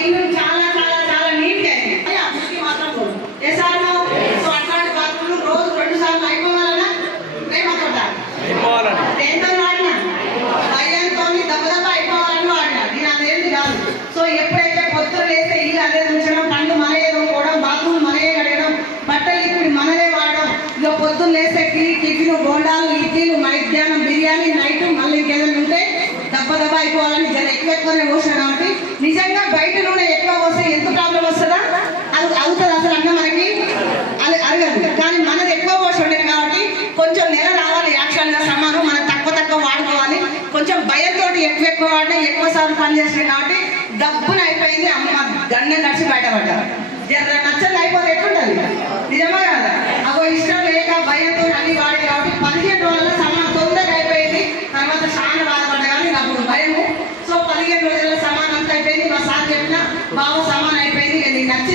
ఇల్లు చాలా చాలా చాలా నీట్గా అయింది. ఆ మురికి మాత్రం పోదు. ఏ సార్ సో అట్లాంటి బాత్రూమ్ రోజు 2 సార్లు అయిపోవాలన్నా ప్రేమతో దేంతో వాడినా భయంతో దెబ్బ అయిపోవాలని వాడినా. నేను అదేంటి కాదు. సో ఎప్పుడైతే పొత్తులు వేస్తే ఇల్లు అదే ఉంచడం, పండ్లు మనయే తోముకోవడం, బాత్రూమ్ మనయే కడగడం, బట్టలు ఇప్పుడు మనదే వాడడం. ఇక పొద్దున్న లేస్తే టిఫిన్, బోండాలు, ఇడ్లీలు, మధ్యాహ్నం బిర్యానీ, నైట్ మళ్ళీ ఇంకేదైనా ఉంటే దెబ్బ అయిపోవాలని జర ఎక్కువనే పోసాడు. కాబట్టి నిజంగా బయట నూనె ఎక్కువ పోస్తే ఎంత ప్రాబ్లం వస్తుందా? అది అవుతుంది అసలు అన్న మనకి అది అరగదు. కానీ మనది ఎక్కువ పోసి ఉండేది కాబట్టి కొంచెం నెల రావాలి. యాక్చువల్గా సమానం మనం తక్కువ వాడుకోవాలి. కొంచెం భయంతో ఎక్కువ వాడినా ఎక్కువ సార్లు పని చేసినాయి కాబట్టి డబ్బున అయిపోయింది. అమ్మ గండం కడిచి బయటపడ్డారు. జర నచ్చని అయిపోతే ఎట్లుంటుంది? నిజమా కాదా? అగో ఇష్టం లేక భయంతో అన్ని వాడి కాబట్టి 15 రోజుల్లో సమానం తొందరగా అయిపోయింది. తర్వాత చాలా బాధపడ్డా కానీ అప్పుడు భయము. సో 15 రోజుల్లో సమానం అంతా అయిపోయింది. మా సార్ చెప్పిన బాగా సమానం అయిపోయింది. నీకు నచ్చింది